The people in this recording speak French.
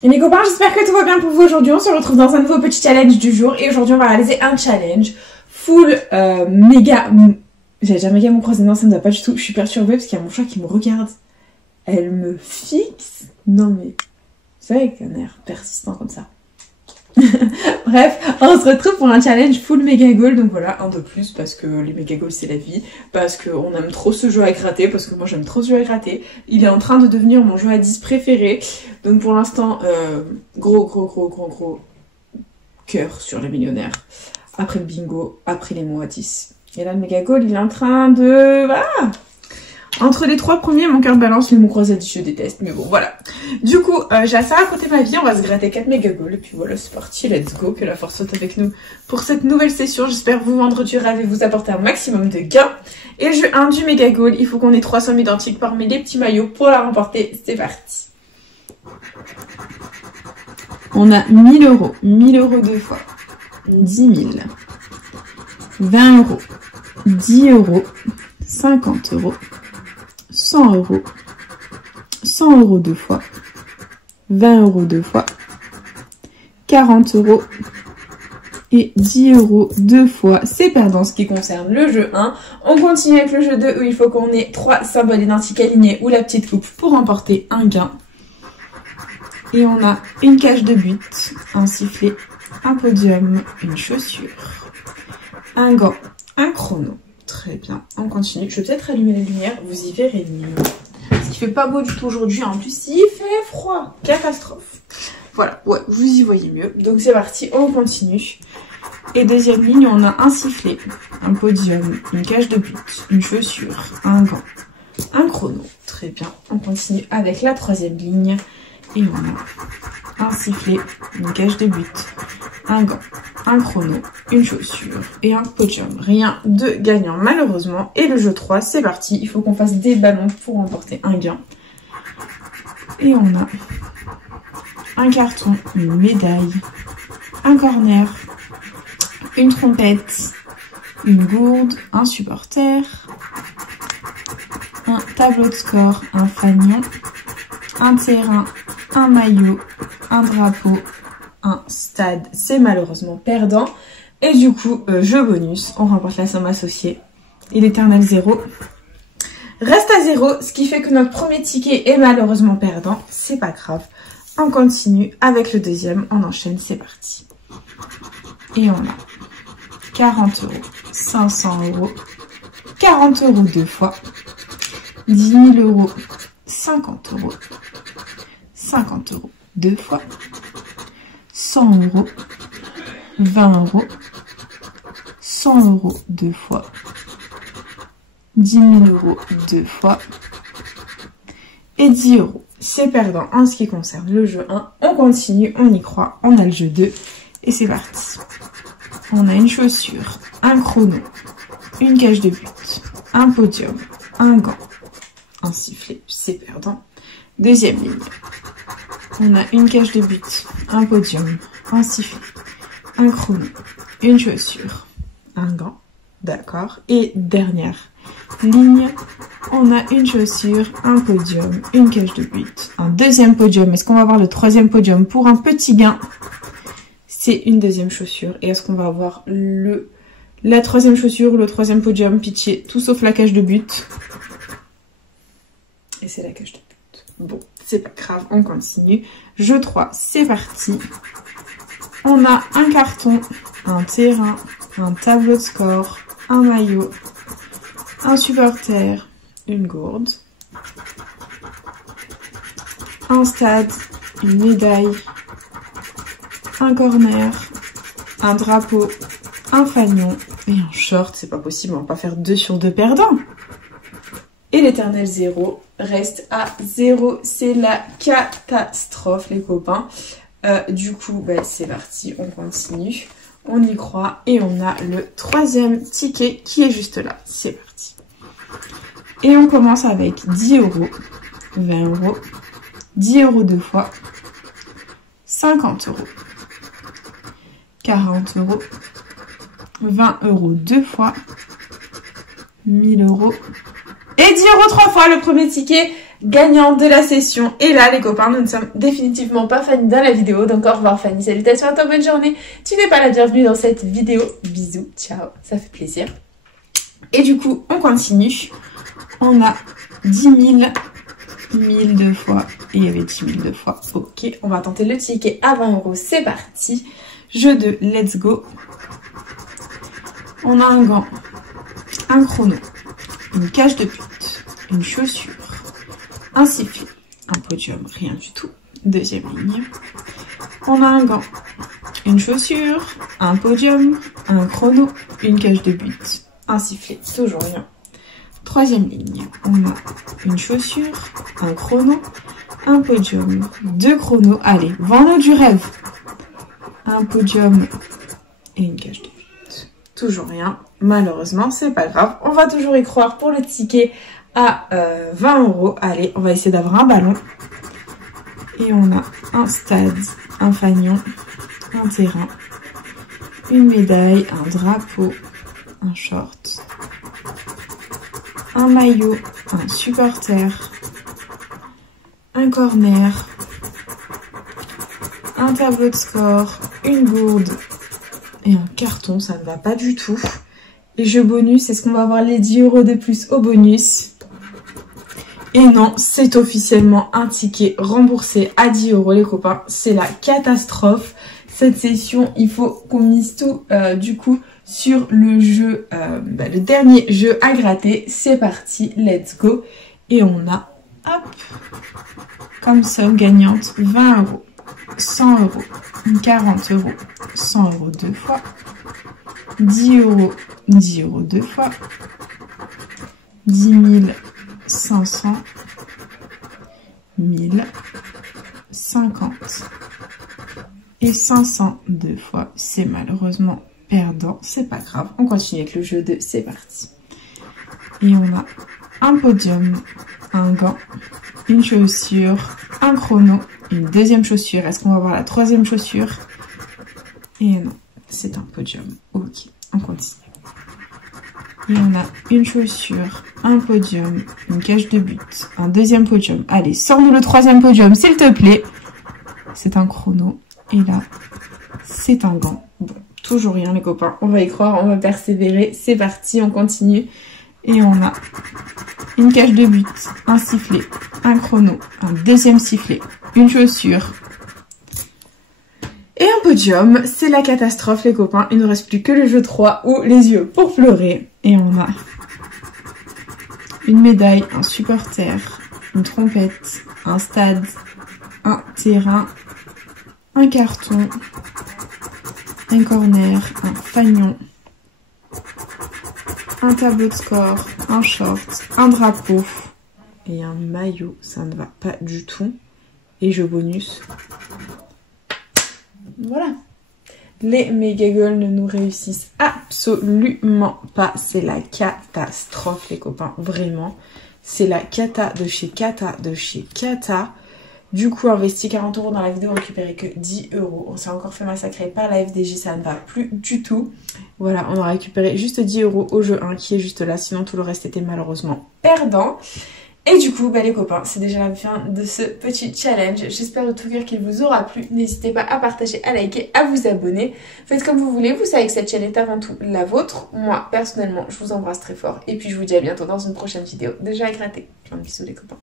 Et mes copains, j'espère que tout va bien pour vous aujourd'hui. On se retrouve dans un nouveau petit challenge du jour. Et aujourd'hui, on va réaliser un challenge full méga... J'allais dire méga mon croisé, non ça ne va pas du tout. Je suis perturbée parce qu'il y a mon chat qui me regarde. Elle me fixe. Non mais... Vous savez, avec un air persistant comme ça. Bref, on se retrouve pour un challenge full méga goal. Donc voilà, un de plus parce que les méga goals c'est la vie. Parce qu'on aime trop ce jeu à gratter. Parce que moi j'aime trop ce jeu à gratter. Il est en train de devenir mon jeu à 10 préféré. Donc pour l'instant, gros cœur sur les millionnaires. Après le bingo, après les mots à 10. Et là le méga goal il est en train de... Voilà. Entre les trois premiers, mon cœur balance, les mots croisés, je déteste, mais bon, voilà. Du coup, j'ai ça à raconter ma vie, on va se gratter 4 méga goals, et puis voilà, c'est parti, let's go, que la force soit avec nous pour cette nouvelle session. J'espère vous vendre du rêve et vous apporter un maximum de gains. Et jeu 1 du méga goal, il faut qu'on ait 3 sommes identiques parmi les petits maillots pour la remporter, c'est parti. On a 1000 euros, 1000 euros deux fois, 10 000, 20 euros, 10 euros, 50 euros, 100 euros, 100 euros deux fois, 20 euros deux fois, 40 euros et 10 euros deux fois. C'est perdant ce qui concerne le jeu 1. On continue avec le jeu 2 où il faut qu'on ait 3 symboles identiques alignés ou la petite coupe pour remporter un gain. Et on a une cage de but, un sifflet, un podium, une chaussure, un gant, un chrono. Très bien, on continue. Je vais peut-être allumer la lumière, vous y verrez mieux. Parce qu'il fait pas beau du tout aujourd'hui, en plus il fait froid. Catastrophe. Voilà, ouais, vous y voyez mieux. Donc c'est parti, on continue. Et deuxième ligne, on a un sifflet, un podium, une cage de but, une chaussure, un gant, un chrono. Très bien, on continue avec la troisième ligne. Et on a un sifflet, une cage de but, un gant, un chrono, une chaussure et un podium. Rien de gagnant malheureusement. Et le jeu 3, c'est parti. Il faut qu'on fasse des ballons pour remporter un gain. Et on a un carton, une médaille, un corner, une trompette, une gourde, un supporter, un tableau de score, un fanion, un terrain, un maillot, un drapeau, un stade. C'est malheureusement perdant. Et du coup, jeu bonus, on remporte la somme associée. Et l'éternel 0 reste à 0, ce qui fait que notre premier ticket est malheureusement perdant. C'est pas grave. On continue avec le deuxième. On enchaîne, c'est parti. Et on a 40 euros, 500 euros, 40 euros deux fois, 10 000 euros, 50 euros, 50 euros deux fois, 100 euros, 20 euros, 100 euros deux fois, 10 000 euros deux fois et 10 euros. C'est perdant en ce qui concerne le jeu 1. On continue, on y croit, on a le jeu 2 et c'est parti. On a une chaussure, un chrono, une cage de but, un podium, un gant, un sifflet, c'est perdant. Deuxième ligne. On a une cage de but, un podium, un sifflet, un chrono, une chaussure, un gant, d'accord. Et dernière ligne, on a une chaussure, un podium, une cage de but, un deuxième podium. Est-ce qu'on va avoir le troisième podium pour un petit gain? C'est une deuxième chaussure. Et est-ce qu'on va avoir la troisième chaussure ou le troisième podium? Pitié, tout sauf la cage de but. Et c'est la cage de but. Bon, c'est pas grave, on continue. Jeu 3, c'est parti. On a un carton, un terrain, un tableau de score, un maillot, un supporter, une gourde, un stade, une médaille, un corner, un drapeau, un fanion et un short. C'est pas possible, on va pas faire 2 sur 2 perdants. Et l'éternel 0 reste à 0. C'est la catastrophe, les copains. Du coup, bah, c'est parti, on continue. On y croit. Et on a le troisième ticket qui est juste là. C'est parti. Et on commence avec 10 euros, 20 euros, 10 euros deux fois, 50 euros, 40 euros, 20 euros deux fois, 1000 euros. Et 10 euros 3 fois, le premier ticket gagnant de la session. Et là, les copains, nous ne sommes définitivement pas Fanny dans la vidéo. Donc au revoir Fanny, salutations à toi, bonne journée. Tu n'es pas la bienvenue dans cette vidéo. Bisous, ciao, ça fait plaisir. Et du coup, on continue. On a 10 000, 1000 deux fois, et il y avait 10 000 deux fois. Ok, on va tenter le ticket à 20 €, c'est parti. Jeu de let's go. On a un gant, un chrono, une cage de pute, une chaussure, un sifflet, un podium, rien du tout. Deuxième ligne. On a un gant, une chaussure, un podium, un chrono, une cage de but, un sifflet, toujours rien. Troisième ligne, on a une chaussure, un chrono, un podium, 2 chronos, allez, vends-nous du rêve. Un podium et une cage de but. Toujours rien, malheureusement, c'est pas grave. On va toujours y croire pour le ticket à 20 €. Allez, on va essayer d'avoir un ballon. Et on a un stade, un fanion, un terrain, une médaille, un drapeau, un short, un maillot, un supporter, un corner, un tableau de score, une gourde et un carton, ça ne va pas du tout. Et jeu bonus, est-ce qu'on va avoir les 10 € de plus au bonus? Et non, c'est officiellement un ticket remboursé à 10 € les copains, c'est la catastrophe. Cette session, il faut qu'on mise tout du coup sur le jeu, le dernier jeu à gratter. C'est parti, let's go. Et on a, hop, comme somme gagnante, 20 €, 100 €, 40 €, 100 € deux fois, 10 €, 10 € deux fois, 10 500, 1000, 50 et 500 deux fois. C'est malheureusement perdant, c'est pas grave. On continue avec le jeu de c'est parti. Et on a un podium, un gant, une chaussure, un chrono, une deuxième chaussure. Est-ce qu'on va voir la troisième chaussure? Et non, c'est un podium. Ok, on continue. Et on a une chaussure, un podium, une cage de but, un deuxième podium. Allez, sors-nous le troisième podium, s'il te plaît. C'est un chrono. Et là, c'est un gant. Bon, toujours rien les copains. On va y croire, on va persévérer. C'est parti, on continue. Et on a une cage de but, un sifflet, un chrono, un deuxième sifflet, une chaussure et un podium. C'est la catastrophe les copains. Il ne nous reste plus que le jeu 3 ou les yeux pour pleurer. Et on a une médaille, un supporter, une trompette, un stade, un terrain, un carton, un corner, un fanion, un tableau de score, un short, un drapeau et un maillot. Ça ne va pas du tout. Et jeu bonus. Voilà. Les méga-goals ne nous réussissent absolument pas. C'est la catastrophe les copains. Vraiment. C'est la cata de chez cata de chez cata. Du coup, investi 40 € dans la vidéo, récupéré que 10 €. On s'est encore fait massacrer par la FDJ, ça ne va plus du tout. Voilà, on a récupéré juste 10 € au jeu 1 qui est juste là. Sinon, tout le reste était malheureusement perdant. Et du coup, les copains, c'est déjà la fin de ce petit challenge. J'espère de tout cœur qu'il vous aura plu. N'hésitez pas à partager, à liker, à vous abonner. Faites comme vous voulez. Vous savez que cette chaîne est avant tout la vôtre. Moi, personnellement, je vous embrasse très fort. Et puis, je vous dis à bientôt dans une prochaine vidéo. Déjà à gratter. Plein de bisous les copains.